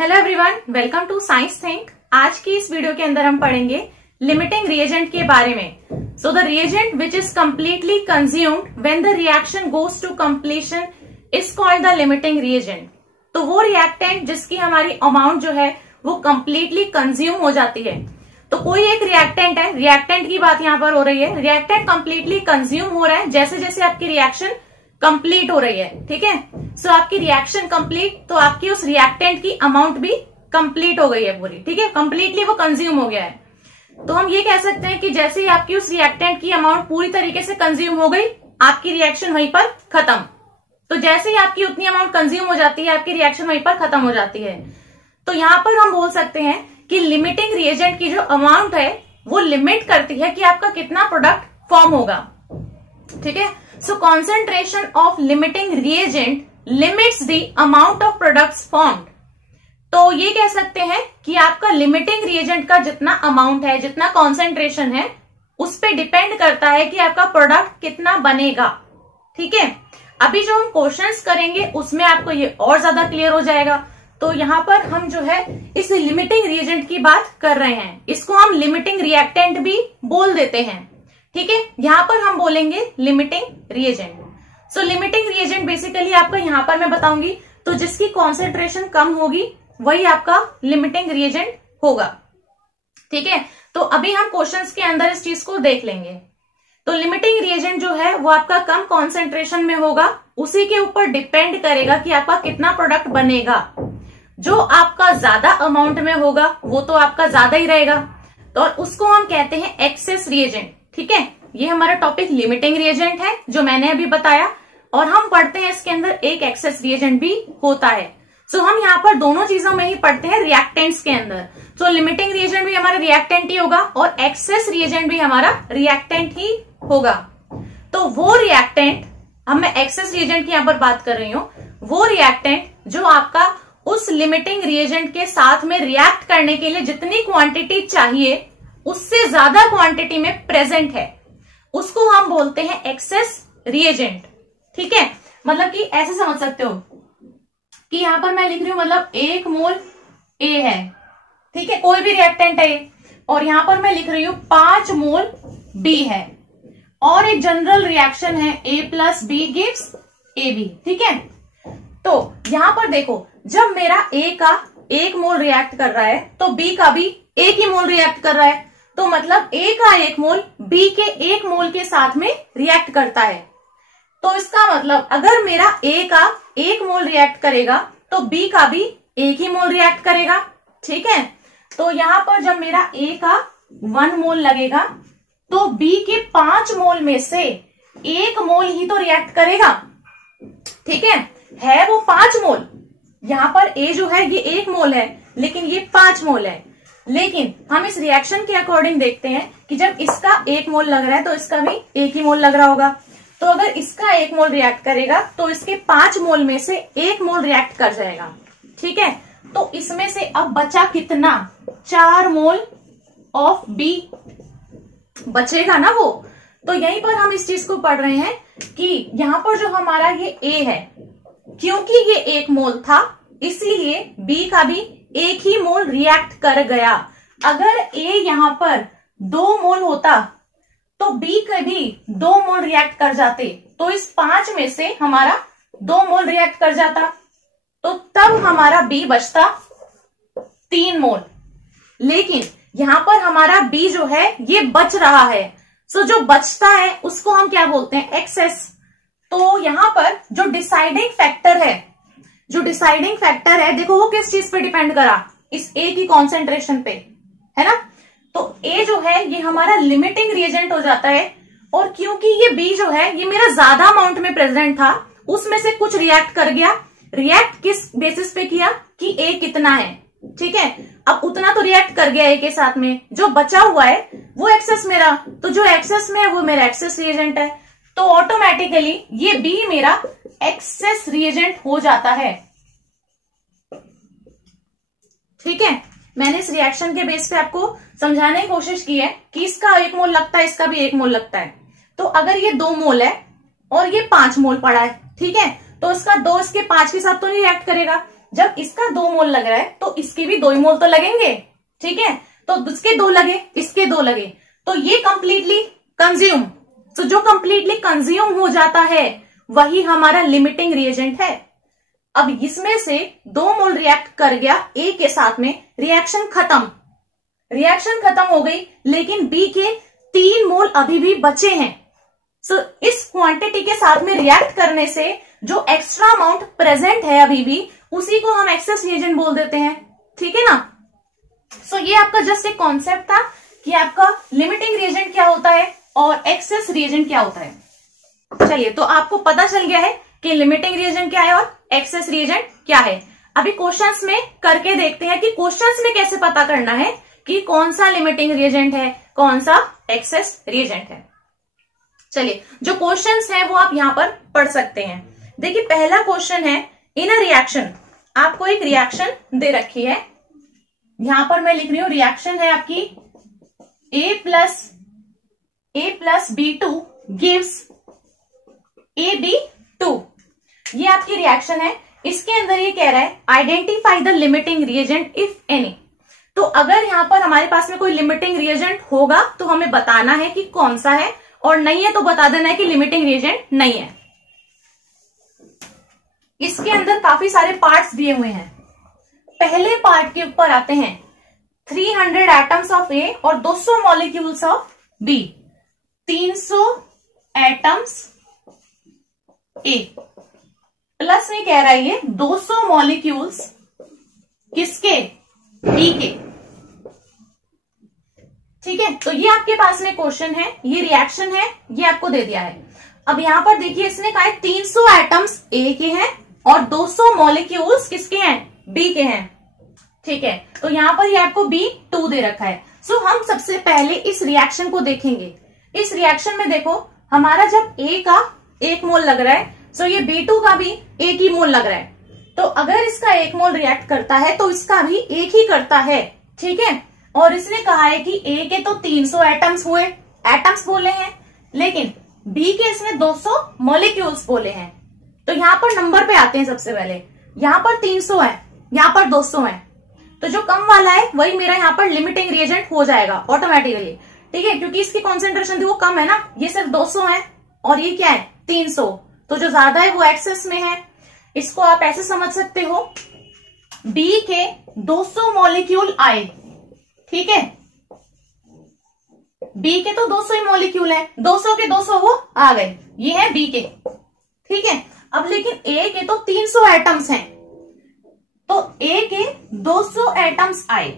Hello everyone, welcome to science think. आज की इस वीडियो के अंदर हम पढ़ेंगे लिमिटिंग रिएजेंट के बारे में। So the reagent which is completely consumed when the reaction goes to completion is called the limiting reagent. तो वो रिएक्टेंट जिसकी हमारी अमाउंट जो है वो कंप्लीटली कंज्यूम हो जाती है। तो कोई एक रिएक्टेंट है, रिएक्टेंट की बात यहाँ पर हो रही है, रिएक्टेंट कंप्लीटली कंज्यूम हो रहा है जैसे जैसे आपकी रिएक्शन कंप्लीट हो रही है। ठीक है, सो आपकी रिएक्शन कंप्लीट, तो आपकी उस रिएक्टेंट की अमाउंट भी कंप्लीट हो गई है पूरी। ठीक है, कंप्लीटली वो कंज्यूम हो गया है। तो हम ये कह सकते हैं कि जैसे ही आपकी उस रिएक्टेंट की अमाउंट पूरी तरीके से कंज्यूम हो गई, आपकी रिएक्शन वहीं पर खत्म। तो जैसे ही आपकी उतनी अमाउंट कंज्यूम हो जाती है, आपकी रिएक्शन वहीं पर खत्म हो जाती है। तो यहां पर हम बोल सकते हैं कि लिमिटिंग रिएजेंट की जो अमाउंट है वो लिमिट करती है कि आपका कितना प्रोडक्ट फॉर्म होगा। ठीक है, सो concentration of limiting reagent limits the amount of products formed. तो ये कह सकते हैं कि आपका लिमिटिंग रिएजेंट का जितना अमाउंट है, जितना कॉन्सेंट्रेशन है, उस पे डिपेंड करता है कि आपका प्रोडक्ट कितना बनेगा। ठीक है, अभी जो हम क्वेश्चंस करेंगे उसमें आपको ये और ज्यादा क्लियर हो जाएगा। तो यहाँ पर हम जो है इस लिमिटिंग रिएजेंट की बात कर रहे हैं, इसको हम लिमिटिंग रिएक्टेंट भी बोल देते हैं। ठीक है, यहां पर हम बोलेंगे लिमिटिंग रिएजेंट। सो लिमिटिंग रिएजेंट बेसिकली आपका यहां पर मैं बताऊंगी, तो जिसकी कॉन्सेंट्रेशन कम होगी वही आपका लिमिटिंग रिएजेंट होगा। ठीक है, तो अभी हम क्वेश्चंस के अंदर इस चीज को देख लेंगे। तो लिमिटिंग रिएजेंट जो है वो आपका कम कॉन्सेंट्रेशन में होगा, उसी के ऊपर डिपेंड करेगा कि आपका कितना प्रोडक्ट बनेगा। जो आपका ज्यादा अमाउंट में होगा वो तो आपका ज्यादा ही रहेगा, तो उसको हम कहते हैं एक्सेस रिएजेंट। ठीक है, ये हमारा टॉपिक लिमिटिंग रिएजेंट है जो मैंने अभी बताया, और हम पढ़ते हैं इसके अंदर एक एक्सेस रिएजेंट भी होता है। सो हम यहाँ पर दोनों चीजों में ही पढ़ते हैं रिएक्टेंट्स के अंदर। तो लिमिटिंग रिएजेंट भी हमारा रिएक्टेंट ही होगा और एक्सेस रिएजेंट भी हमारा रिएक्टेंट ही होगा। तो वो रिएक्टेंट, मैं एक्सेस रिएजेंट की यहाँ पर बात कर रही हूं, वो रिएक्टेंट जो आपका उस लिमिटिंग रिएजेंट के साथ में रिएक्ट करने के लिए जितनी क्वांटिटी चाहिए उससे ज्यादा क्वांटिटी में प्रेजेंट है, उसको हम बोलते हैं एक्सेस रिएजेंट। ठीक है, मतलब कि ऐसे समझ सकते हो कि यहां पर मैं लिख रही हूं, मतलब 1 मोल ए है। ठीक है, कोई भी रिएक्टेंट है, और यहां पर मैं लिख रही हूं 5 मोल बी है, और एक जनरल रिएक्शन है A plus B gives A B. ठीक है, तो यहां पर देखो, जब मेरा ए का 1 मोल रिएक्ट कर रहा है तो बी का भी 1 ही मोल रिएक्ट कर रहा है, तो मतलब ए का 1 मोल बी के 1 मोल के साथ में रिएक्ट करता है। तो इसका मतलब अगर मेरा ए का 1 मोल रिएक्ट करेगा तो बी का भी 1 ही मोल रिएक्ट करेगा। ठीक है, तो यहां पर जब मेरा ए का 1 मोल लगेगा तो बी के 5 मोल में से 1 मोल ही तो रिएक्ट करेगा। ठीक है वो 5 मोल, यहां पर ए जो है ये 1 मोल है लेकिन ये 5 मोल है। लेकिन हम इस रिएक्शन के अकॉर्डिंग देखते हैं कि जब इसका 1 मोल लग रहा है तो इसका भी 1 ही मोल लग रहा होगा। तो अगर इसका 1 मोल रिएक्ट करेगा तो इसके 5 मोल में से 1 मोल रिएक्ट कर जाएगा। ठीक है, तो इसमें से अब बचा कितना, 4 मोल ऑफ बी बचेगा ना वो। तो यहीं पर हम इस चीज को पढ़ रहे हैं कि यहां पर जो हमारा ये ए है, क्योंकि ये 1 मोल था इसीलिए बी का भी 1 ही मोल रिएक्ट कर गया। अगर ए यहां पर 2 मोल होता तो बी के भी 2 मोल रिएक्ट कर जाते, तो इस 5 में से हमारा 2 मोल रिएक्ट कर जाता, तो तब हमारा बी बचता 3 मोल। लेकिन यहां पर हमारा बी जो है ये बच रहा है, सो जो बचता है उसको हम क्या बोलते हैं, एक्सेस। तो यहां पर जो डिसाइडिंग फैक्टर है, देखो वो किस चीज पे डिपेंड करा, इस ए की कॉन्सेंट्रेशन पे, है ना। तो ए जो है ये हमारा लिमिटिंग रिएजेंट हो जाता है, और क्योंकि ये बी जो है ये मेरा ज्यादा अमाउंट में प्रेजेंट था, उसमें से कुछ रिएक्ट कर गया। रिएक्ट किस बेसिस पे किया कि ए कितना है। ठीक है, अब उतना तो रिएक्ट कर गया ए के साथ में, जो बचा हुआ है वो एक्सेस मेरा, तो जो एक्सेस में है वो मेरा एक्सेस रिएजेंट है, तो ऑटोमेटिकली ये बी मेरा एक्सेस रिएजेंट हो जाता है। ठीक है, मैंने इस रिएक्शन के बेस पे आपको समझाने की कोशिश की है कि इसका 1 मोल लगता है, इसका भी 1 मोल लगता है। तो अगर ये 2 मोल है और ये 5 मोल पड़ा है, ठीक है, तो इसका 2 इसके 5 के साथ तो नहीं रिएक्ट करेगा, जब इसका 2 मोल लग रहा है तो इसके भी 2 मोल तो लगेंगे, ठीक है। तो इसके 2 लगे, इसके 2 लगे, तो ये कंप्लीटली कंज्यूम, तो जो कंप्लीटली कंज्यूम हो जाता है वही हमारा लिमिटिंग रिएजेंट है। अब इसमें से 2 मोल रिएक्ट कर गया ए के साथ में, रिएक्शन खत्म, रिएक्शन खत्म हो गई, लेकिन बी के 3 मोल अभी भी बचे हैं। सो इस क्वांटिटी के साथ में रिएक्ट करने से जो एक्स्ट्रा अमाउंट प्रेजेंट है अभी भी, उसी को हम एक्सेस रिएजेंट बोल देते हैं, ठीक है ना। सो ये आपका जस्ट एक कॉन्सेप्ट था कि आपका लिमिटिंग रिएजेंट क्या होता है और एक्सेस रिएजेंट क्या होता है। चलिए, तो आपको पता चल गया है कि लिमिटिंग रिएजेंट क्या है और एक्सेस रिएजेंट क्या है। अभी क्वेश्चंस में करके देखते हैं कि क्वेश्चंस में कैसे पता करना है कि कौन सा लिमिटिंग रिएजेंट है, कौन सा एक्सेस रिएजेंट है। चलिए, जो क्वेश्चंस है वो आप यहां पर पढ़ सकते हैं। देखिए, पहला क्वेश्चन है, इन अ रिएक्शन, आपको एक रिएक्शन दे रखी है, यहां पर मैं लिख रही हूं रिएक्शन है आपकी A plus B2 gives AB2, ये आपकी रिएक्शन है। इसके अंदर ये कह रहा है identify the limiting reagent if any. तो अगर यहां पर हमारे पास में कोई लिमिटिंग रिएजेंट होगा तो हमें बताना है कि कौन सा है, और नहीं है तो बता देना है कि लिमिटिंग रिएजेंट नहीं है। इसके अंदर काफी सारे पार्ट्स दिए हुए हैं। पहले पार्ट के ऊपर आते हैं, 300 एटम्स ऑफ ए और 200 molecules of B. 300 atoms A plus में कह रहा है ये 200 मॉलिक्यूल्स किसके, बी के, ठीक है। तो ये आपके पास में क्वेश्चन है, ये रिएक्शन है, ये आपको दे दिया है। अब यहां पर देखिए, इसने कहा है 300 एटम्स ए के हैं और 200 मॉलिक्यूल्स किसके हैं, बी के हैं, ठीक है। तो यहां पर ये आपको B2 दे रखा है। सो हम सबसे पहले इस रिएक्शन को देखेंगे। इस रिएक्शन में देखो, हमारा जब A का 1 मोल लग रहा है, सो ये B2 का भी 1 ही मोल लग रहा है। तो अगर इसका 1 मोल रिएक्ट करता है तो इसका भी 1 ही करता है, ठीक है। और इसने कहा है कि A के तो 300 एटम्स हुए, एटम्स बोले हैं, लेकिन B के इसने 200 मॉलिक्यूल्स बोले हैं। तो यहां पर नंबर पे आते हैं। सबसे पहले यहां पर 300 है, यहां पर 200 है, तो जो कम वाला है वही मेरा यहाँ पर लिमिटिंग रिएजेंट हो जाएगा ऑटोमेटिकली, ठीक है, क्योंकि इसकी कॉन्सेंट्रेशन थी वो कम है ना, ये सिर्फ 200 है और ये क्या है 300, तो जो ज्यादा है वो एक्सेस में है। इसको आप ऐसे समझ सकते हो, B के 200 मॉलिक्यूल आए, ठीक है, B के तो 200 ही मॉलिक्यूल है, 200 के 200 वो आ गए, ये है B के, ठीक है। अब लेकिन A के तो 300 एटम्स हैं, तो A के 200 एटम्स आए,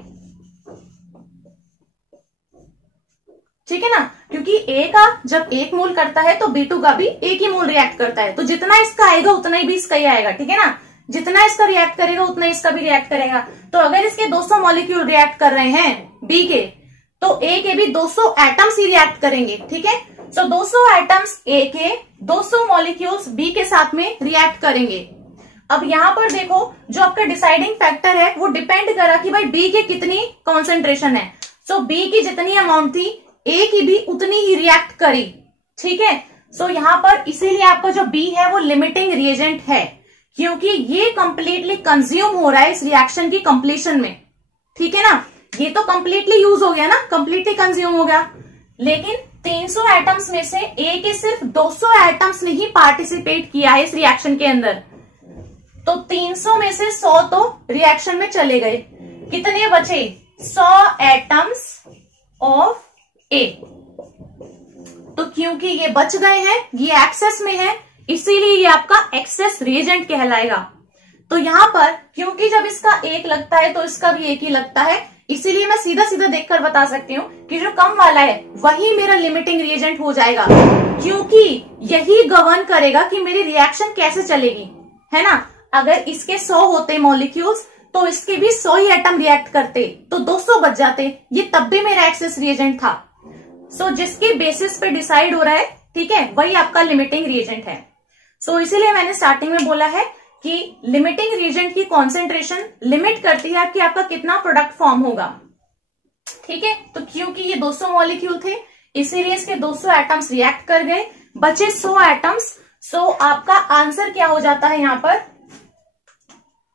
ठीक है ना, क्योंकि A का जब 1 मोल करता है तो B2 का भी 1 ही मोल रिएक्ट करता है, तो जितना इसका आएगा उतना ही भी इसका ही आएगा, ठीक है ना, जितना इसका रिएक्ट करेगा उतना इसका भी रिएक्ट करेगा। तो अगर इसके 200 मॉलिक्यूल रिएक्ट कर रहे हैं B के, तो A के भी 200 एटम्स ही रिएक्ट करेंगे, ठीक है। सो 200 एटम्स A के, 200 मॉलिक्यूल्स B के साथ में रिएक्ट करेंगे। अब यहां पर देखो, जो आपका डिसाइडिंग फैक्टर है वो डिपेंड करा कि भाई B के कितनी कॉन्सेंट्रेशन है। सो B की जितनी अमाउंट थी A की भी उतनी ही रिएक्ट करी, ठीक है। सो यहां पर इसीलिए आपका जो B है वो लिमिटिंग रिएजेंट है, क्योंकि ये कंप्लीटली कंज्यूम हो रहा है इस रिएक्शन की कंप्लीशन में, ठीक है ना। ये तो कंप्लीटली यूज हो गया ना, कंप्लीटली कंज्यूम हो गया, लेकिन 300 एटम्स में से A के सिर्फ 200 एटम्स ने ही पार्टिसिपेट किया है इस रिएक्शन के अंदर, तो 300 में से 100 तो रिएक्शन में चले गए, कितने बचे 100 एटम्स ऑफ A। तो क्योंकि ये बच गए हैं, ये एक्सेस में है, इसीलिए ये आपका एक्सेस रिएजेंट कहलाएगा। तो यहां पर क्योंकि जब इसका 1 लगता है तो इसका भी 1 ही लगता है, इसीलिए मैं सीधा सीधा देखकर बता सकती हूँ कि जो कम वाला है वही मेरा लिमिटिंग रिएजेंट हो जाएगा, क्योंकि यही गवर्न करेगा कि मेरी रिएक्शन कैसे चलेगी, है ना। अगर इसके 100 होते मॉलिक्यूल्स तो इसके भी 100 ही एटम रिएक्ट करते, तो 200 बच जाते, ये तब भी मेरा एक्सेस रिएजेंट था। सो जिसके बेसिस पे डिसाइड हो रहा है, ठीक है, वही आपका लिमिटिंग रिएजेंट है। सो इसीलिए मैंने स्टार्टिंग में बोला है कि लिमिटिंग रिएजेंट की कॉन्सेंट्रेशन लिमिट करती है कि आपका कितना प्रोडक्ट फॉर्म होगा, ठीक है। तो क्योंकि ये 200 मॉलिक्यूल थे, इसीलिए इसके 200 एटम्स रिएक्ट कर गए, बचे 100 एटम्स। सो आपका आंसर क्या हो जाता है यहाँ पर,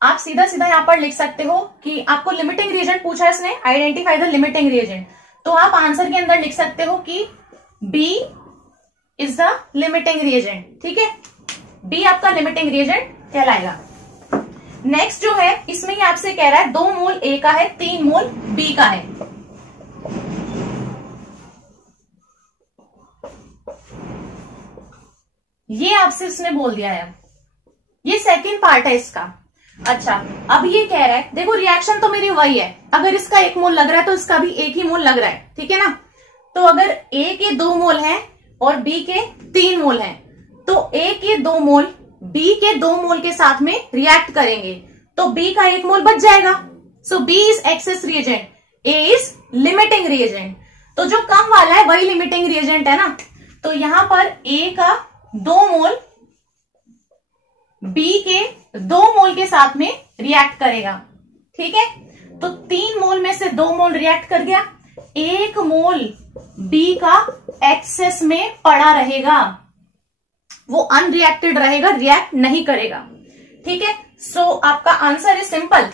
आप सीधा सीधा यहाँ पर लिख सकते हो कि आपको लिमिटिंग रिएजेंट पूछा है इसने, आइडेंटिफाई द लिमिटिंग रिएजेंट, तो आप आंसर के अंदर लिख सकते हो कि B is the limiting reagent. ठीक है, B आपका लिमिटिंग रिएजेंट कहलाएगा। नेक्स्ट जो है इसमें ही आपसे कह रहा है 2 मोल A का है, 3 मोल B का है। ये आपसे इसने बोल दिया है, ये सेकंड पार्ट है इसका। अच्छा, अब ये कह रहा है, देखो रिएक्शन तो मेरी वही है, अगर इसका 1 मोल लग रहा है तो इसका भी 1 ही मोल लग रहा है, ठीक है ना। तो अगर A के 2 मोल हैं और B के 3 मोल हैं, तो A के 2 मोल B के 2 मोल के साथ में रिएक्ट करेंगे तो B का 1 मोल बच जाएगा। सो B is access reagent, A is limiting reagent. तो जो कम वाला है वही लिमिटिंग रिएजेंट है ना, तो यहां पर A का 2 मोल B के 2 मोल के साथ में रिएक्ट करेगा। ठीक है, तो 3 मोल में से 2 मोल रिएक्ट कर गया, 1 मोल B का एक्सेस में पड़ा रहेगा, वो अनरिएक्टेड रहेगा, रिएक्ट नहीं करेगा। ठीक है, सो आपका आंसर इज सिंपल,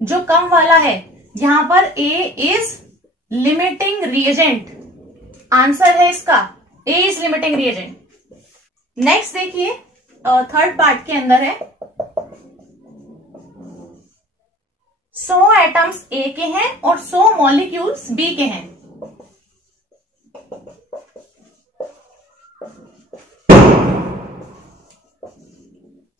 जो कम वाला है यहां पर A is limiting reagent, answer है इसका A is limiting reagent. Next देखिए, थर्ड पार्ट के अंदर है 100 एटम्स A के हैं और 100 मॉलिक्यूल्स B के हैं।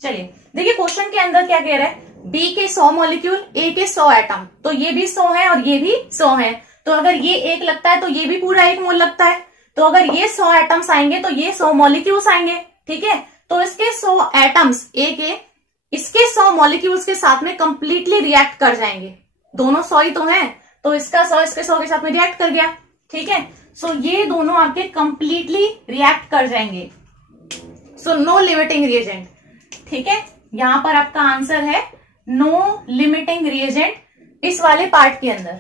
चलिए देखिए क्वेश्चन के अंदर क्या कह रहा है, B के 100 मॉलिक्यूल, A के 100 एटम, तो ये भी 100 है और ये भी 100 है, तो अगर ये 1 लगता है तो ये भी पूरा 1 मोल लगता है, तो अगर ये 100 एटम्स आएंगे तो ये 100 मॉलिक्यूल्स आएंगे। ठीक है, तो इसके 100 एटम्स A के इसके 100 मॉलिक्यूल्स के साथ में कंप्लीटली रिएक्ट कर जाएंगे, दोनों 100 ही तो हैं, तो इसका 100 इसके 100 के साथ में रिएक्ट कर गया। ठीक है, सो ये दोनों आपके कंप्लीटली रिएक्ट कर जाएंगे, सो नो लिमिटिंग रिएजेंट। ठीक है, यहां पर आपका आंसर है नो लिमिटिंग रिएजेंट इस वाले पार्ट के अंदर,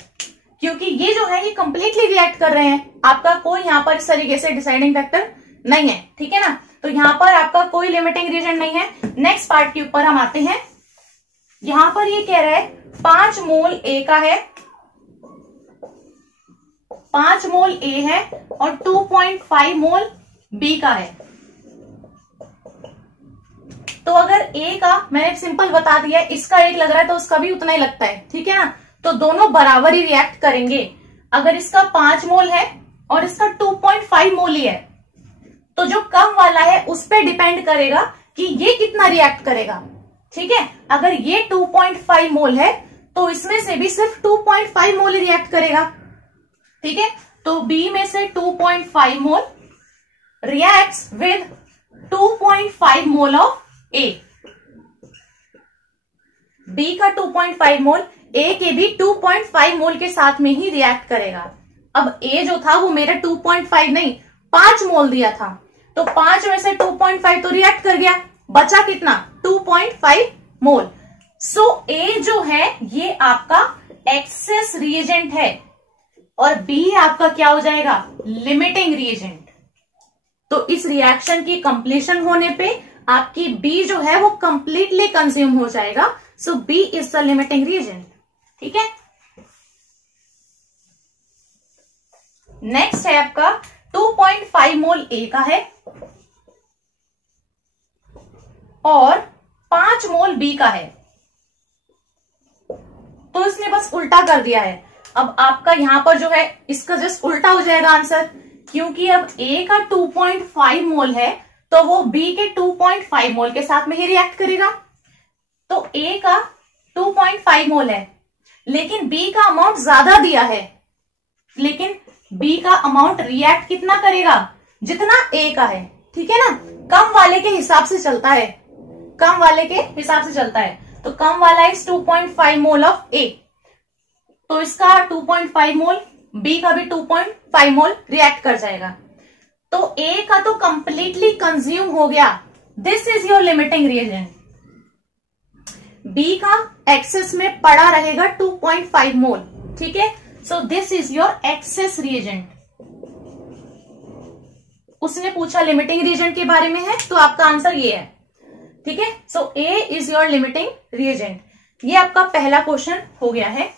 क्योंकि ये जो है ये कंप्लीटली रिएक्ट कर रहे हैं, आपका कोई यहां पर इस तरीके से डिसाइडिंग फैक्टर नहीं है। ठीक है ना, तो यहां पर आपका कोई लिमिटिंग रिएजेंट नहीं है। नेक्स्ट पार्ट के ऊपर हम आते हैं, यहां पर ये कह रहा है 5 मोल A का है, 5 मोल A है और 2.5 मोल B का है। तो अगर A का मैंने सिंपल बता दिया, इसका 1 लग रहा है तो उसका भी उतना ही लगता है। ठीक है ना, तो दोनों बराबर ही रिएक्ट करेंगे। अगर इसका 5 मोल है और इसका 2.5 मोल ही है, तो जो कम वाला है उस पर डिपेंड करेगा कि ये कितना रिएक्ट करेगा। ठीक है, अगर ये 2.5 मोल है तो इसमें से भी सिर्फ 2.5 मोल ही रिएक्ट करेगा। ठीक है, तो B में से 2.5 mole reacts with 2.5 mole of A। B का 2.5 मोल A के भी 2.5 मोल के साथ में ही रिएक्ट करेगा। अब A जो था वो मेरा 2.5 नहीं 5 मोल दिया था, तो 5 में से 2.5 तो रिएक्ट कर गया, बचा कितना 2.5 मोल। सो A जो है ये आपका एक्सेस रिएजेंट है और B आपका क्या हो जाएगा, लिमिटिंग रिएजेंट। तो इस रिएक्शन की कंप्लीशन होने पे आपकी B जो है वो कंप्लीटली कंज्यूम हो जाएगा। सो B is the limiting reagent. ठीक है, नेक्स्ट है आपका 2.5 मोल A का है और 5 मोल B का है, तो इसने बस उल्टा कर दिया है। अब आपका यहां पर जो है इसका जस्ट उल्टा हो जाएगा आंसर, क्योंकि अब A का 2.5 मोल है तो वो B के 2.5 मोल के साथ में ही रिएक्ट करेगा। तो A का 2.5 मोल है लेकिन B का अमाउंट ज्यादा दिया है, लेकिन B का अमाउंट रिएक्ट कितना करेगा, जितना A का है। ठीक है ना, कम वाले के हिसाब से चलता है, कम वाले के हिसाब से चलता है। तो कम वाला इज 2.5 मोल ऑफ A, तो इसका 2.5 मोल, B का भी 2.5 मोल रिएक्ट कर जाएगा। तो A का तो कंप्लीटली कंज्यूम हो गया, this is your limiting reagent. B का एक्सेस में पड़ा रहेगा 2.5 मोल। ठीक है, so this is your access reagent. उसने पूछा लिमिटिंग रिएजेंट के बारे में है, तो आपका आंसर ये है। ठीक है, सो A is your limiting reagent. ये आपका पहला क्वेश्चन हो गया है।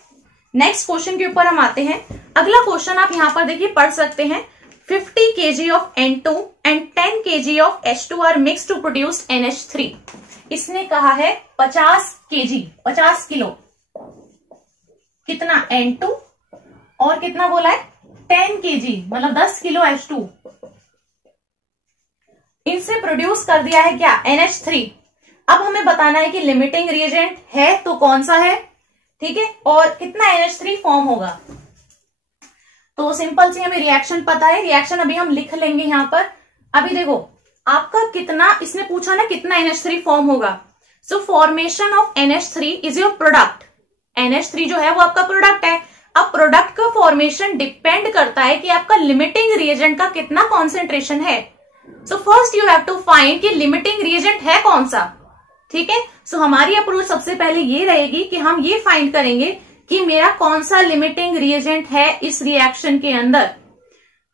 नेक्स्ट क्वेश्चन के ऊपर हम आते हैं। अगला क्वेश्चन आप यहाँ पर देखिए पढ़ सकते हैं। 50 kg of N2 and 10 kg of H2 are mixed to produce NH3। इसने कहा है 50 kg 50 किलो कितना N2 और कितना बोला है 10 kg मतलब 10 किलो H2, इनसे प्रोड्यूस कर दिया है क्या NH3। अब हमें बताना है कि लिमिटिंग रिएजेंट है तो कौन सा है, ठीक है, और कितना NH3 फॉर्म होगा। तो सिंपल सी हमें रिएक्शन पता है, रिएक्शन अभी हम लिख लेंगे यहां पर। अभी देखो आपका कितना, इसने पूछा ना कितना NH3 फॉर्म होगा। सो formation of NH3 is your product. NH3 जो है वो आपका प्रोडक्ट है। अब प्रोडक्ट का फॉर्मेशन डिपेंड करता है कि आपका लिमिटिंग रिएजेंट का कितना कॉन्सेंट्रेशन है। So first you have to find कि लिमिटिंग रिएजेंट है कौन सा, ठीक है। सो हमारी अप्रोच सबसे पहले ये रहेगी कि हम ये फाइंड करेंगे कि मेरा कौन सा लिमिटिंग रिएजेंट है इस रिएक्शन के अंदर,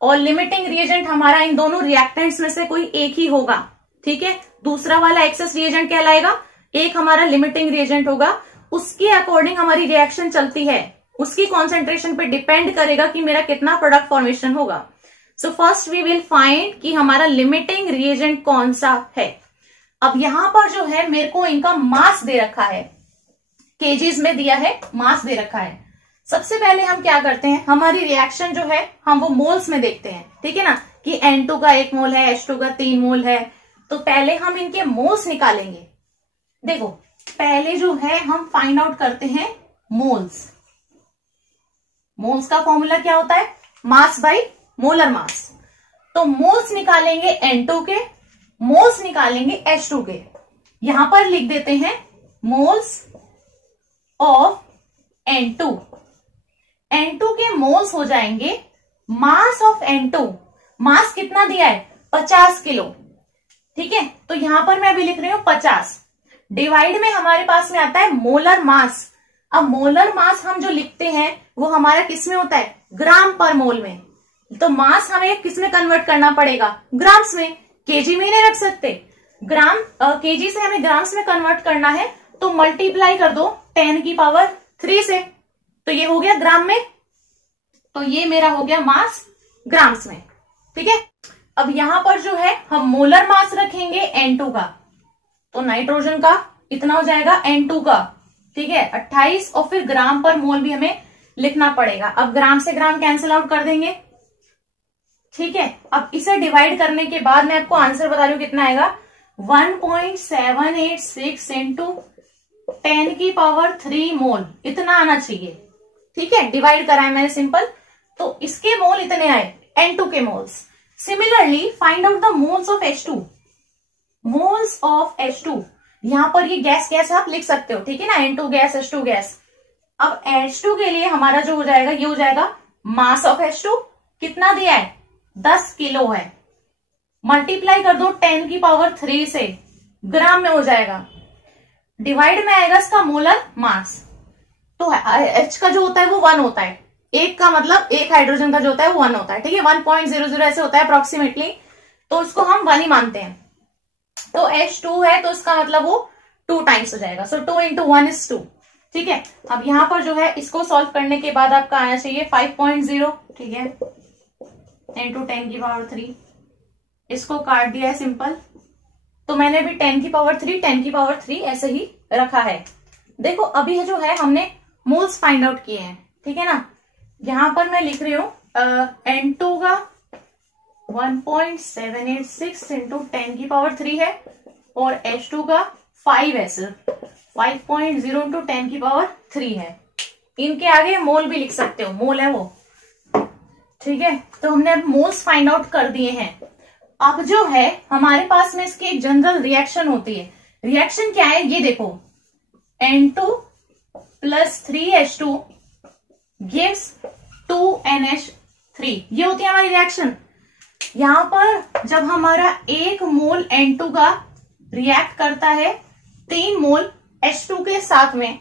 और लिमिटिंग रिएजेंट हमारा इन दोनों रिएक्टेंट्स में से कोई एक ही होगा, ठीक है। दूसरा वाला एक्सेस रिएजेंट कहलाएगा, एक हमारा लिमिटिंग रिएजेंट होगा। उसके अकॉर्डिंग हमारी रिएक्शन चलती है, उसकी कॉन्सेंट्रेशन पे डिपेंड करेगा कि मेरा कितना प्रोडक्ट फॉर्मेशन होगा। So first we will find कि हमारा लिमिटिंग रिएजेंट कौन सा है। अब यहां पर जो है मेरे को इनका मास दे रखा है, केजीज में दिया है, मास दे रखा है। सबसे पहले हम क्या करते हैं, हमारी रिएक्शन जो है हम वो मोल्स में देखते हैं, ठीक है ना, कि N2 का 1 मोल है, H2 का 3 मोल है। तो पहले हम इनके मोल्स निकालेंगे। देखो पहले जो है हम फाइंड आउट करते हैं मोल्स। मोल्स का फॉर्मूला क्या होता है, मास बाई मोलर मास। तो मोल्स निकालेंगे N2 के, मोल्स निकालेंगे H2 के। यहां पर लिख देते हैं मोल्स ऑफ N2। N2 के मोल्स हो जाएंगे मास ऑफ N2। मास कितना दिया है 50 किलो, ठीक है। तो यहां पर मैं अभी लिख रही हूं 50, डिवाइड में हमारे पास में आता है मोलर मास। अब मोलर मास हम जो लिखते हैं वो हमारा किस में होता है, ग्राम पर मोल में। तो मास हमें किस में कन्वर्ट करना पड़ेगा, ग्राम्स में। केजी में नहीं रख सकते, ग्राम केजी से हमें ग्राम्स में कन्वर्ट करना है। तो मल्टीप्लाई कर दो 10 की पावर 3 से, तो ये हो गया ग्राम में। तो ये मेरा हो गया मास ग्राम्स में, ठीक है। अब यहां पर जो है हम मोलर मास रखेंगे N2 का, तो नाइट्रोजन का इतना हो जाएगा N2 का, ठीक है 28, और फिर ग्राम पर मोल भी हमें लिखना पड़ेगा। अब ग्राम से ग्राम कैंसिल आउट कर देंगे, ठीक है। अब इसे डिवाइड करने के बाद मैं आपको आंसर बता रही हूं कितना आएगा, 1.786 इंटू 10 की पावर 3 मोल, इतना आना चाहिए, ठीक है। डिवाइड करा है मैंने सिंपल, तो इसके मोल इतने आए, N2 के moles. Similarly find out the moles of H2। Moles of H2, यहां पर ये गैस गैस आप लिख सकते हो, ठीक है ना, N2 गैस H2 गैस। अब H2 के लिए हमारा जो हो जाएगा ये हो जाएगा मास ऑफ H2, कितना दिया है 10 किलो है, मल्टीप्लाई कर दो 10 की पावर 3 से, ग्राम में हो जाएगा। डिवाइड में आएगा इसका मोलर मास। तो H का जो होता है वो 1 होता है, एक का मतलब एक हाइड्रोजन का जो होता है वो 1 होता है, ठीक है। 1.00 ऐसे होता है अप्रोक्सीमेटली, तो इसको हम 1 ही मानते हैं। तो H2 है तो इसका मतलब वो 2 टाइम्स हो जाएगा। सो 2 into 1 is 2, ठीक है। अब यहां पर जो है इसको सॉल्व करने के बाद आपका आना चाहिए 5.0, ठीक है, इंटू 10 की पावर 3। इसको काट दिया है सिंपल, तो मैंने भी 10 की पावर 3 10 की पावर 3 ऐसे ही रखा है। देखो अभी जो है हमने मोल्स फाइंड आउट किए हैं, ठीक है ना। यहां पर मैं लिख रही हूं N2 का 1.786 इंटू 10 की पावर 3 है, और H2 का 5 है सिर्फ, 5.0 इंटू 10 की पावर 3 है। इनके आगे मोल भी लिख सकते हो, मोल है वो, ठीक है। तो हमने अब मोल्स फाइंड आउट कर दिए हैं। अब जो है हमारे पास में इसकी एक जनरल रिएक्शन होती है। रिएक्शन क्या है ये देखो, N2 plus 3H2 gives 2NH3, ये होती है हमारी रिएक्शन। यहां पर जब हमारा 1 मोल N2 का रिएक्ट करता है 3 मोल H2 के साथ में,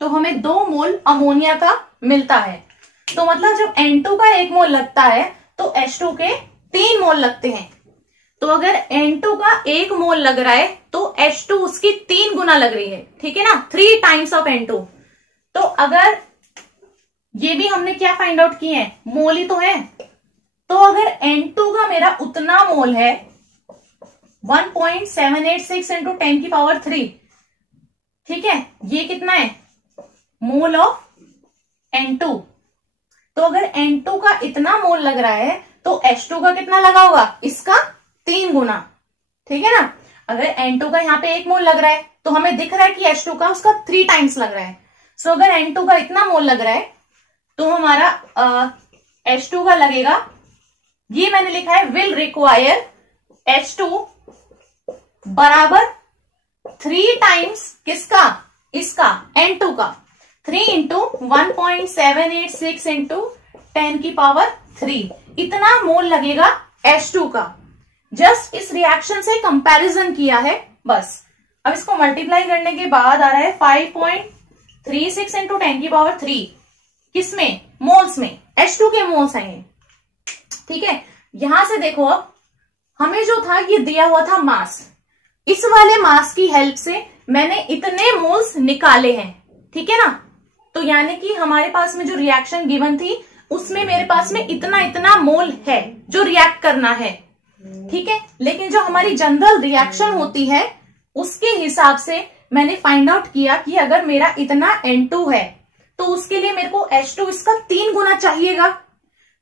तो हमें 2 मोल अमोनिया का मिलता है। तो मतलब जब N2 का 1 मोल लगता है तो H2 के 3 मोल लगते हैं। तो अगर N2 का 1 मोल लग रहा है तो H2 उसकी 3 गुना लग रही है, ठीक है ना, 3 टाइम्स ऑफ N2। तो अगर ये भी हमने क्या फाइंड आउट किए हैं, मोल ही तो है। तो अगर N2 का मेरा उतना मोल है 1.786 इंटू 10 की पावर 3, ठीक है, ये कितना है, मोल ऑफ N2। तो अगर N2 का इतना मोल लग रहा है तो H2 का कितना लगा होगा, इसका 3 गुना, ठीक है ना। अगर N2 का यहाँ पे 1 मोल लग रहा है तो हमें दिख रहा है कि H2 का उसका 3 टाइम्स लग रहा है। सो अगर N2 का इतना मोल लग रहा है तो हमारा H2 का लगेगा, ये मैंने लिखा है विल रिक्वायर H2 बराबर 3 टाइम्स किसका, इसका N2 का, 3 इंटू 1.786 इंटू 10 की पावर 3, इतना मोल लगेगा H2 का। जस्ट इस रिएक्शन से कंपैरिजन किया है बस। अब इसको मल्टीप्लाई करने के बाद आ रहा है 5.36 इंटू 10 की पावर 3, किसमें, मोल्स में, H2 के मोल्स हैं, ठीक है। यहां से देखो, अब हमें जो था ये दिया हुआ था मास, इस वाले मास की हेल्प से मैंने इतने मोल्स निकाले हैं, ठीक है ना। तो यानी कि हमारे पास में जो रिएक्शन गिवन थी उसमें मेरे पास में इतना इतना मोल है जो रिएक्ट करना है, ठीक है। लेकिन जो हमारी जनरल रिएक्शन होती है उसके हिसाब से मैंने फाइंड आउट किया कि अगर मेरा इतना N2 है तो उसके लिए मेरे को H2 इसका 3 गुना चाहिएगा।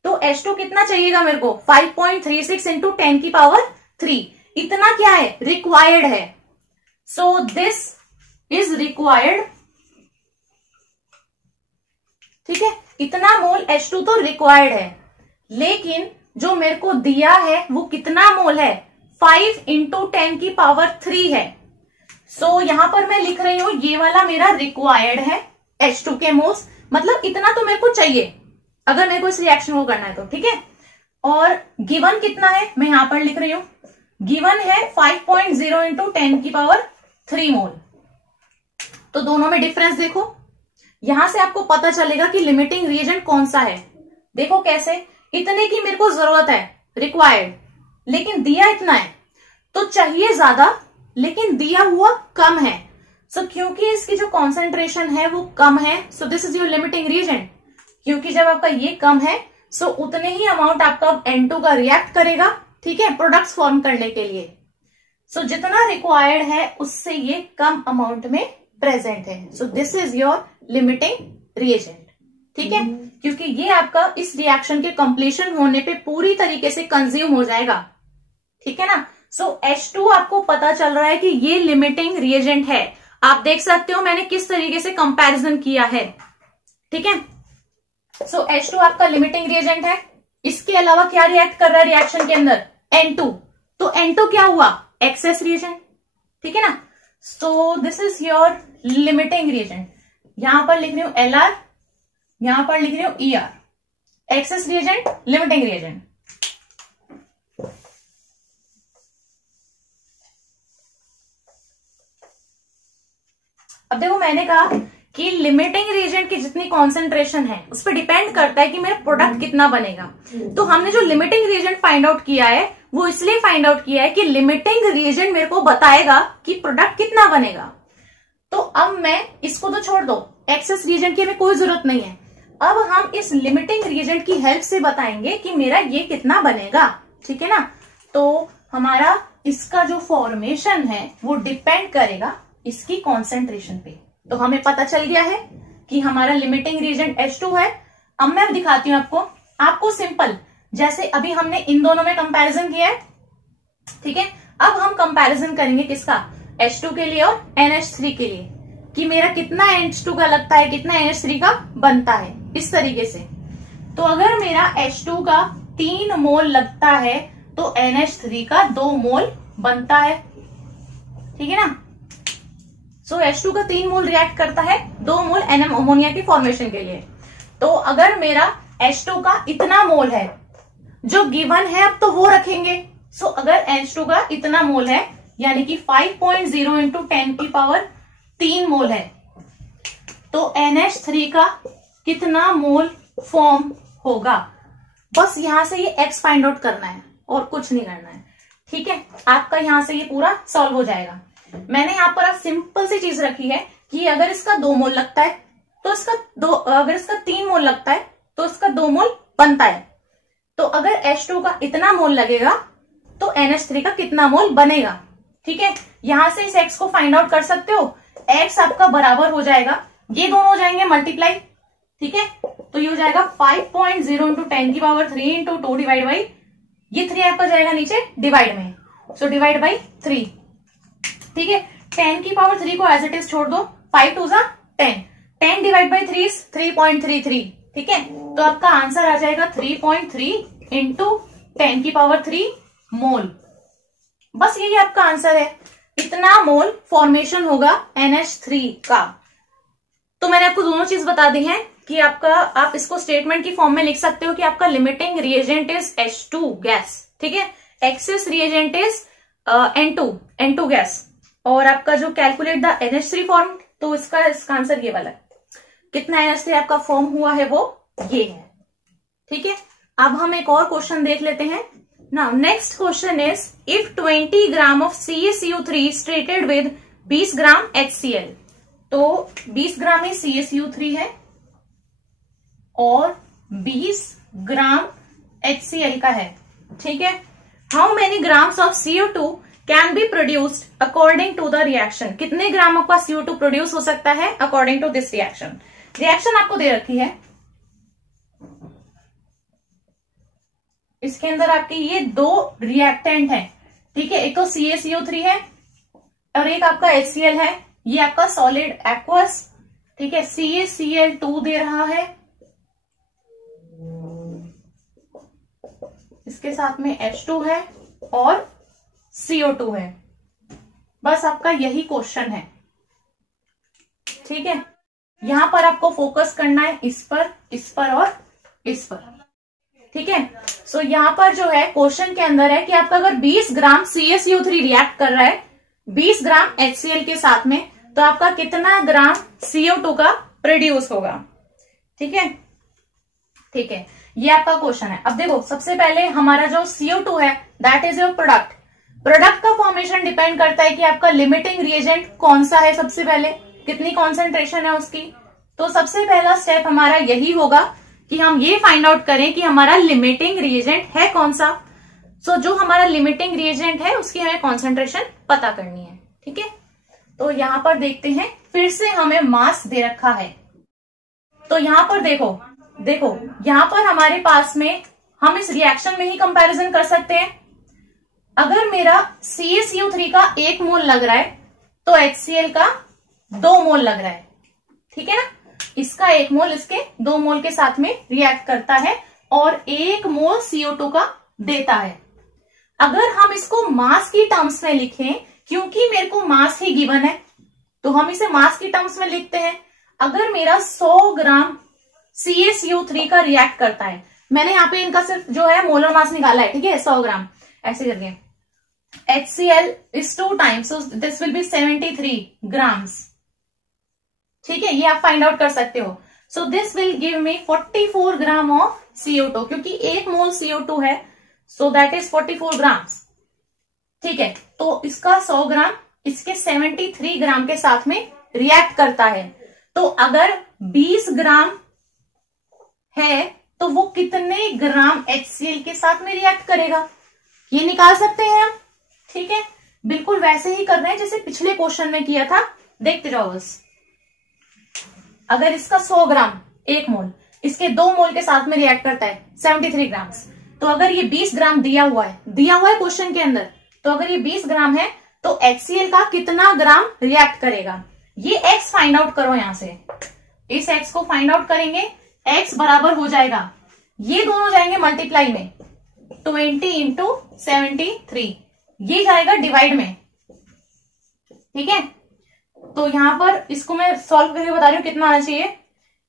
तो H2 कितना चाहिएगा मेरे को, 5.36 इंटू 10 की पावर 3, इतना क्या है, रिक्वायर्ड है। सो दिस इज रिक्वायर्ड, ठीक है, इतना मोल H2 तो रिक्वायर्ड है। लेकिन जो मेरे को दिया है वो कितना मोल है, 5 इंटू 10 की पावर 3 है। सो यहां पर मैं लिख रही हूं ये वाला मेरा रिक्वायर्ड है H2 के मोल्स, मतलब इतना तो मेरे को चाहिए अगर मेरे को इस रिएक्शन को करना है तो, ठीक है। और गिवन कितना है मैं यहां पर लिख रही हूं, गिवन है 5.0 इंटू 10 की पावर 3 मोल। तो दोनों में डिफरेंस देखो, यहां से आपको पता चलेगा कि लिमिटिंग रिएजेंट कौन सा है। देखो कैसे, इतने की मेरे को जरूरत है, रिक्वायर्ड, लेकिन दिया इतना है, तो चाहिए ज्यादा लेकिन दिया हुआ कम है। सो क्योंकि इसकी जो कॉन्सेंट्रेशन है वो कम है, so this is your limiting reagent. क्योंकि जब आपका ये कम है सो उतने ही अमाउंट आपका N2 का रिएक्ट करेगा, ठीक है, प्रोडक्ट्स फॉर्म करने के लिए। सो जितना रिक्वायर्ड है उससे ये कम अमाउंट में प्रेजेंट है। So this is your limiting reagent, ठीक है, क्योंकि ये आपका इस रिएक्शन के कंप्लीशन होने पे पूरी तरीके से कंज्यूम हो जाएगा, ठीक है ना। सो H2 आपको पता चल रहा है कि ये लिमिटिंग रिएजेंट है। आप देख सकते हो मैंने किस तरीके से कंपैरिजन किया है, ठीक है। सो H2 आपका लिमिटिंग रिएजेंट है। इसके अलावा क्या रिएक्ट कर रहा है रिएक्शन के अंदर, N2। तो N2 क्या हुआ, एक्सेस रिएजेंट, ठीक है ना। सो this is your limiting reagent. यहां पर लिख रही हूं LR, यहां पर लिख रही हूं ER, access reagent, limiting reagent. अब देखो मैंने कहा कि लिमिटिंग रिएजेंट की जितनी कॉन्सेंट्रेशन है उस पर डिपेंड करता है कि मेरा प्रोडक्ट कितना बनेगा। तो हमने जो लिमिटिंग रिएजेंट फाइंड आउट किया है वो इसलिए फाइंड आउट किया है कि लिमिटिंग रिएजेंट मेरे को बताएगा कि प्रोडक्ट कितना बनेगा। तो अब मैं इसको तो छोड़ दो, एक्सेस रिएजेंट की हमें कोई जरूरत नहीं है। अब हम इस लिमिटिंग रिएजेंट की हेल्प से बताएंगे कि मेरा ये कितना बनेगा, ठीक है ना। तो हमारा इसका जो फॉर्मेशन है वो डिपेंड करेगा इसकी कॉन्सेंट्रेशन पे। तो हमें पता चल गया है कि हमारा लिमिटिंग रिएजेंट H2 है। अब मैं दिखाती हूं आपको सिंपल, जैसे अभी हमने इन दोनों में कंपैरिजन किया है, ठीक है। अब हम कंपैरिजन करेंगे किसका, H2 के लिए और NH3 के लिए, कि मेरा कितना H2 का लगता है, कितना NH3 का बनता है, इस तरीके से। तो अगर मेरा H2 का 3 मोल लगता है तो NH3 का 2 मोल बनता है, ठीक है ना। सो H2 का 3 मोल रिएक्ट करता है 2 मोल NM अमोनिया की फॉर्मेशन के लिए। तो अगर मेरा H2 का इतना मोल है, जो गिवन है अब तो वो रखेंगे। सो अगर H2 का इतना मोल है यानी कि 5.0 इंटू 10 की पावर 3 मोल है, तो NH3 का कितना मोल फॉर्म होगा, बस यहां से ये X फाइंड आउट करना है और कुछ नहीं करना है, ठीक है, आपका यहां से ये पूरा सॉल्व हो जाएगा। मैंने यहाँ पर सिंपल सी चीज रखी है कि अगर इसका 2 मोल लगता है तो अगर इसका 3 मोल लगता है तो इसका 2 मोल बनता है। तो अगर H2 का इतना मोल लगेगा तो NH3 का कितना मोल बनेगा। ठीक है, यहां से इस x को फाइंड आउट कर सकते हो। x आपका बराबर हो जाएगा, ये दोनों हो जाएंगे मल्टीप्लाई। ठीक है, तो ये हो जाएगा 5.0 इंटू 10 की पावर 3 इंटू 2 डिवाइड बाई, ये 3 आपका जाएगा नीचे डिवाइड में, सो डिवाइड बाई 3। ठीक है, 10 की पावर 3 को एज इट इज छोड़ दो, 5 2 जा 10, 10 डिवाइड बाई 3 इज 3.33। ठीक है, तो आपका आंसर आ जाएगा 3.3 इंटू 10 की पावर 3 मोल। बस यही आपका आंसर है, इतना मोल फॉर्मेशन होगा NH3 का। तो मैंने आपको दोनों चीज बता दी है कि आप इसको स्टेटमेंट की फॉर्म में लिख सकते हो कि आपका limiting reagent is H2 gas. ठीक है, access reagent is N2 gas, और आपका जो कैलकुलेट द NH3 फॉर्म, तो इसका आंसर ये वाला है। कितना NH3 आपका फॉर्म हुआ है वो ये है। ठीक है, अब हम एक और क्वेश्चन देख लेते हैं। Now next question is if 20 gram of CaCO3 is treated with 20 gram HCl। तो 20 ग्राम ही CaCO3 है और 20 ग्राम HCl का है। ठीक है, how many grams of CO2 can be produced according to the reaction. कितने ग्रामों का CO2 प्रोड्यूस हो सकता है according to this reaction. Reaction आपको दे रखी है, इसके अंदर आपके ये 2 रिएक्टेंट हैं। ठीक है, एक तो CaCO3 है और एक आपका HCl है। ये आपका सॉलिड एक्वस। ठीक है, CaCl2 दे रहा है, इसके साथ में H2 है और CO2 है। बस आपका यही क्वेश्चन है। ठीक है, यहां पर आपको फोकस करना है इस पर और इस पर। ठीक है, सो यहां पर जो है क्वेश्चन के अंदर है कि आपका अगर 20 ग्राम CaCO3 रिएक्ट कर रहा है 20 ग्राम HCl के साथ में, तो आपका कितना ग्राम CO2 का प्रोड्यूस होगा। ठीक है, ठीक है, ये आपका क्वेश्चन है। अब देखो, सबसे पहले हमारा जो CO2 है that is your product. Product का फॉर्मेशन डिपेंड करता है कि आपका लिमिटिंग रिएजेंट कौन सा है, सबसे पहले कितनी कॉन्सेंट्रेशन है उसकी। तो सबसे पहला स्टेप हमारा यही होगा कि हम ये फाइंड आउट करें कि हमारा लिमिटिंग रिएजेंट है कौन सा। सो जो हमारा लिमिटिंग रिएजेंट है उसकी हमें कॉन्सेंट्रेशन पता करनी है। ठीक है, तो यहां पर देखते हैं, फिर से हमें मास दे रखा है। तो यहां पर देखो यहां पर हमारे पास में हम इस रिएक्शन में ही कंपैरिजन कर सकते हैं। अगर मेरा CaCO3 का 1 मोल लग रहा है तो HCl का 2 मोल लग रहा है। ठीक है ना, इसका 1 मोल इसके 2 मोल के साथ में रिएक्ट करता है और 1 मोल CO2 का देता है। अगर हम इसको मास की टर्म्स में लिखें, क्योंकि मेरे को मास ही गिवन है तो हम इसे मास की टर्म्स में लिखते हैं। अगर मेरा 100 ग्राम CaCO3 का रिएक्ट करता है, मैंने यहाँ पे इनका सिर्फ जो है मोलर मास निकाला है। ठीक है, 100 ग्राम ऐसे करके, HCl is 2 times, so this will be 73 grams। ठीक है, ये आप फाइंड आउट कर सकते हो। So this will give me 44 gram of CO2, क्योंकि 1 मोल CO2 है, सो दैट इज 44 ग्राम्स। ठीक है, तो इसका 100 ग्राम इसके 73 ग्राम के साथ में रिएक्ट करता है। तो अगर 20 ग्राम है तो वो कितने ग्राम HCl के साथ में रिएक्ट करेगा, ये निकाल सकते हैं हम। ठीक है, बिल्कुल वैसे ही कर रहे हैं जैसे पिछले क्वेश्चन में किया था, देखते जाओ बस। अगर इसका 100 ग्राम 1 मोल इसके 2 मोल के साथ में रिएक्ट करता है 73 ग्राम्स, तो अगर ये 20 ग्राम दिया हुआ है क्वेश्चन के अंदर, तो अगर ये 20 ग्राम है तो HCl का कितना ग्राम रिएक्ट करेगा, ये x फाइंड आउट करो। यहां से इस x को फाइंड आउट करेंगे, x बराबर हो जाएगा, ये दोनों जाएंगे मल्टीप्लाई में, 20 इंटू 73, ये जाएगा डिवाइड में। ठीक है, तो यहां पर इसको मैं सॉल्व करके बता रही हूं कितना आना चाहिए।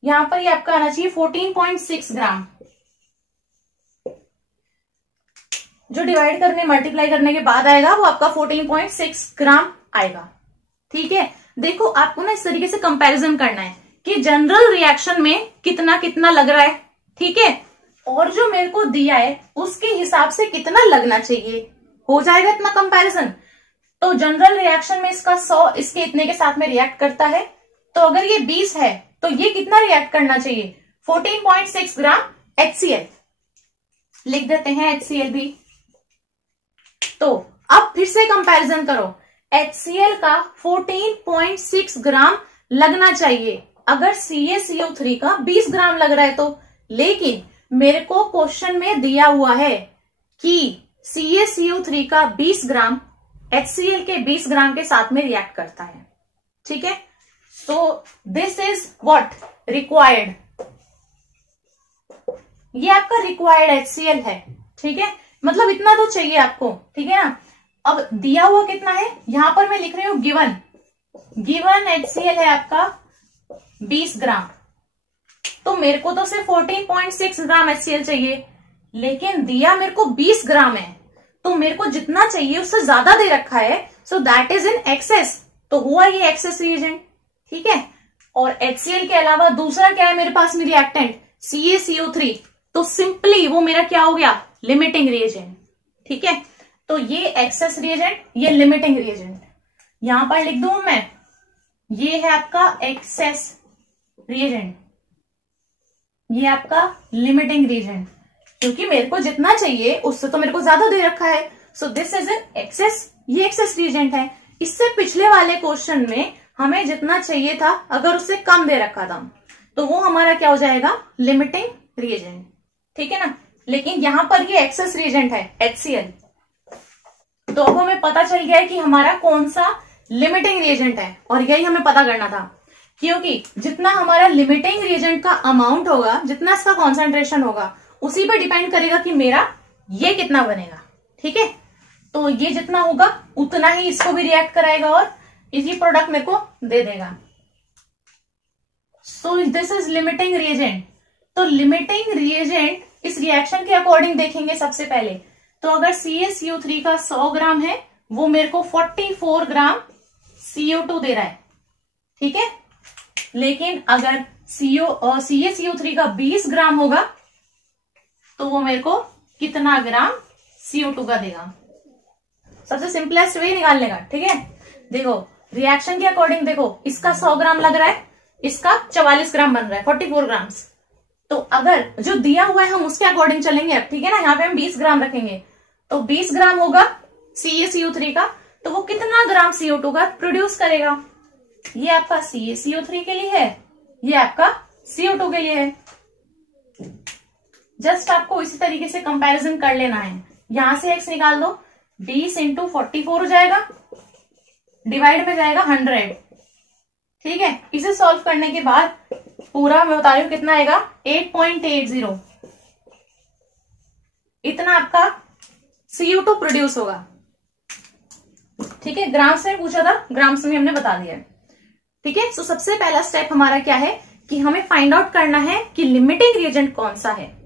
यहां पर ये आपका आना चाहिए 14.6 ग्राम, जो डिवाइड करने मल्टीप्लाई करने के बाद आएगा वो आपका 14.6 ग्राम आएगा। ठीक है, देखो आपको ना इस तरीके से कंपैरिजन करना है कि जनरल रिएक्शन में कितना कितना लग रहा है। ठीक है, और जो मेरे को दिया है उसके हिसाब से कितना लगना चाहिए, हो जाएगा इतना कंपैरिजन। तो जनरल रिएक्शन में इसका 100 इसके इतने के साथ में रिएक्ट करता है, तो अगर ये 20 है तो ये कितना रिएक्ट करना चाहिए, 14.6 ग्राम HCl। लिख देते हैं HCl भी। तो अब फिर से कंपैरिजन करो, HCl का 14.6 ग्राम लगना चाहिए अगर CaCO3 का 20 ग्राम लग रहा है तो। लेकिन मेरे को क्वेश्चन में दिया हुआ है कि CaCO3 का 20 ग्राम HCl के 20 ग्राम के साथ में रिएक्ट करता है। ठीक है, so this is what required, ये आपका रिक्वायर्ड HCl है। ठीक है, मतलब इतना तो चाहिए आपको। ठीक है ना, अब दिया हुआ कितना है, यहां पर मैं लिख रही हूं गिवन HCl है आपका 20 ग्राम, तो मेरे को तो सिर्फ 14.6 ग्राम HCl चाहिए, लेकिन दिया मेरे को 20 ग्राम है, तो मेरे को जितना चाहिए उससे ज्यादा दे रखा है, so that is in excess. तो हुआ ये एक्सेस रिएजेंट। ठीक है, और HCl के अलावा दूसरा क्या है मेरे पास में रिएक्टेंट, CaCO3, तो सिंपली वो मेरा क्या हो गया, लिमिटिंग रिएजेंट। ठीक है, तो ये एक्सेस रिएजेंट, ये लिमिटिंग रिएजेंट। यहां पर लिख दूं मैं, ये है आपका एक्सेस रिएजेंट, ये आपका लिमिटिंग रिएजेंट, क्योंकि मेरे को जितना चाहिए उससे तो मेरे को ज्यादा दे रखा है। So this is an excess, ये एक्सेस रिएजेंट है। इससे पिछले वाले क्वेश्चन में हमें जितना चाहिए था अगर उससे कम दे रखा था तो वो हमारा क्या हो जाएगा, लिमिटिंग रिएजेंट। ठीक है ना, लेकिन यहां पर ये एक्सेस रिएजेंट है HCl, तो अब हमें पता चल गया है कि हमारा कौन सा लिमिटिंग रिएजेंट है, और यही हमें पता करना था, क्योंकि जितना हमारा लिमिटिंग रिएजेंट का अमाउंट होगा, जितना इसका कॉन्सेंट्रेशन होगा, उसी पर डिपेंड करेगा कि मेरा ये कितना बनेगा। ठीक है, तो ये जितना होगा उतना ही इसको भी रिएक्ट कराएगा और इसी प्रोडक्ट मेरे को दे देगा। सो दिस इज लिमिटिंग रिएजेंट। तो लिमिटिंग रिएजेंट इस रिएक्शन के अकॉर्डिंग देखेंगे सबसे पहले, तो अगर CaCO3 का 100 ग्राम है, वो मेरे को 44 ग्राम CO2 दे रहा है। ठीक है, लेकिन अगर CaCO3 का 20 ग्राम होगा तो वो मेरे को कितना ग्राम CO2 का देगा। सबसे सिंपलेस्ट वे निकालने का। ठीक है, देखो रिएक्शन के अकॉर्डिंग देखो, इसका 100 ग्राम लग रहा है, इसका 44 ग्राम बन रहा है, 44 ग्राम। तो अगर जो दिया हुआ है हम उसके अकॉर्डिंग चलेंगे अब। ठीक है ना, यहाँ पे हम 20 ग्राम रखेंगे, तो 20 ग्राम होगा CaCO3 का, तो वो कितना ग्राम CO2 का प्रोड्यूस करेगा। ये आपका CaCO3 के लिए है, ये आपका CO2 के लिए है। जस्ट आपको इसी तरीके से कंपैरिजन कर लेना है। यहां से x निकाल दो, 20 इंटू 44 हो जाएगा, डिवाइड में जाएगा 100। ठीक है, इसे सॉल्व करने के बाद पूरा मैं बता रही हूं कितना आएगा, 8.80, इतना आपका CO2 प्रोड्यूस होगा। ठीक है, ग्राम्स में पूछा था, ग्राम्स में हमने बता दिया है। ठीक है, सो सबसे पहला स्टेप हमारा क्या है कि हमें फाइंड आउट करना है कि लिमिटिंग रिएजेंट कौन सा है।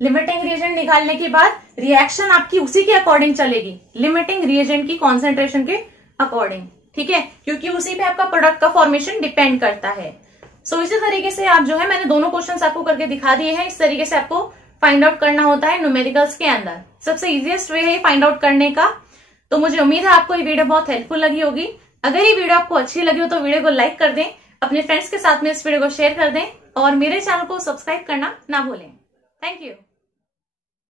लिमिटिंग रिएजेंट निकालने के बाद रिएक्शन आपकी उसी के अकॉर्डिंग चलेगी, लिमिटिंग रिएजेंट की कॉन्सेंट्रेशन के अकॉर्डिंग। ठीक है, क्योंकि उसी पे आपका प्रोडक्ट का फॉर्मेशन डिपेंड करता है। सो इसी तरीके से आप जो है, मैंने दोनों क्वेश्चंस आपको करके दिखा दिए हैं, इस तरीके से आपको फाइंड आउट करना होता है न्यूमेरिकल्स के अंदर। सबसे इजीएस्ट वे है फाइंड आउट करने का। तो मुझे उम्मीद है आपको ये वीडियो बहुत हेल्पफुल लगी होगी। अगर ये वीडियो आपको अच्छी लगी हो तो वीडियो को लाइक कर दें, अपने फ्रेंड्स के साथ में इस वीडियो को शेयर कर दें और मेरे चैनल को सब्सक्राइब करना ना भूलें। Thank you.